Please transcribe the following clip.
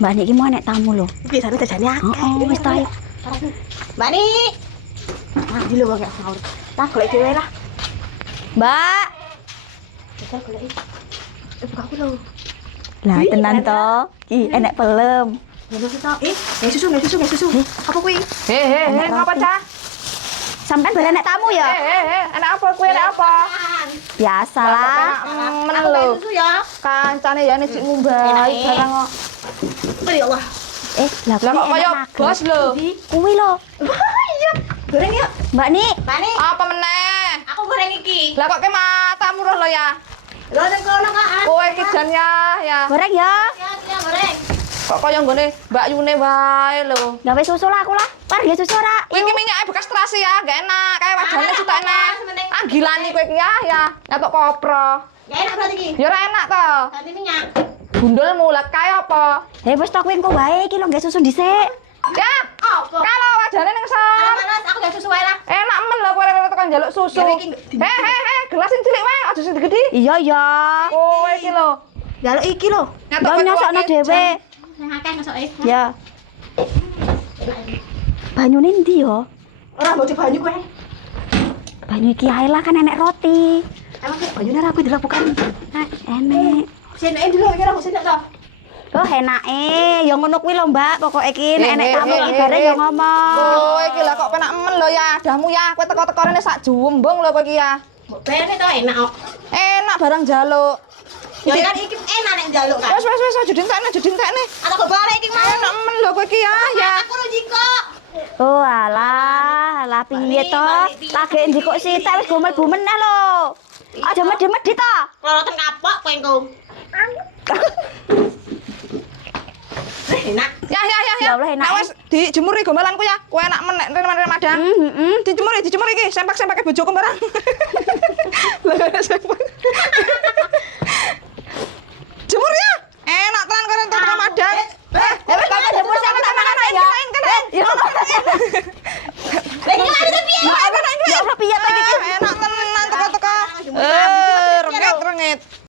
Mbak Nik iki mau nek tamu lho. Biasane jajane akeh. Heeh, wis ta. Mbak Nik. Ah, di lho kok sahur. Tak golek dhewe lah. Mbak. Kita golek. Buka aku lho. Lah tenan to. Ki enek pelem. Ya kita. Susu. Apa kuwi? Ngapa cah? Sampean balen nek tamu ya? Enak apa kuwi enak apa? Biasalah. Men Aku lho. pengen susu ya. Kancane ya nek ngumbahi barang kok. Ya Allah. Lah Lah kok kaya bos lho. Kuwi lho. Iya. Goreng yuk. Mbak Nik. Mbak Nik. Apa meneh? Aku goreng iki. Lah kok ke matamu roh lho ya. Lho ning kono kan. Kowe iki jan ya. Goreng ya. Ya goreng. Kok kaya nggone Mbak Yune wae lho. Gawe susu lah aku lah. Par ya susu ora. Kowe iki minyake bekas terasi ya, gak enak. Kayak wadane sitok enak. Ah gilani kowe iki ya. Nyatok kopro. Ya enak berarti iki. Ya ora enak to. Ganti minyak. Gundulmu lah kaya apa? Wis tok kuwi engko wae iki lho gawe susu dhisik. Ya. Apa? Kalau wadane ning sana. Malas aku gak susu wae lah. Enak men lho kowe tekan njaluk susu. Ya, iki Gelas sing cilik wae, aja sing gede. Iya ya. Kowe iki lho. Jaluk iki lho. Mbak nyosokno dhewe. Sing akeh masoke. Ya. Banyune ndi ya? Ora mbok banyu kowe. Banyu iki ae lah kan enek roti. Emang banyune ora aku delok bukan. Enek. Seneke dulu iki ora seneke to. Loh enake, ya ngono kuwi lho Mbak, pokoke iki nek enek tamu iki bareng ya ngomong. Kowe iki lah kok penak men lho ya, adamu ya. Kowe teko-teko rene sak jumbung lho kowe iki ya. Mbok bene to enak kok. Enak barang jaluk. Ya kan iki enak nek njaluk kan. Wes aja dintekne. Atau kok balik iki mau. Enak men lho kowe iki ya. Aku lho jiko. Oh alah piye to? Lagi njikok sitek wis gomel-bu meneh lho. Aja medhi-medhi to. Kloroten kapok kowe engko. Enak. Ya. Ya Allah, enak. Nek wis dijemuri gomelanku ya. Kowe enak men nek Ramadan. Dijemuri iki, sempak-sempake bojoku barang. Lah sempak.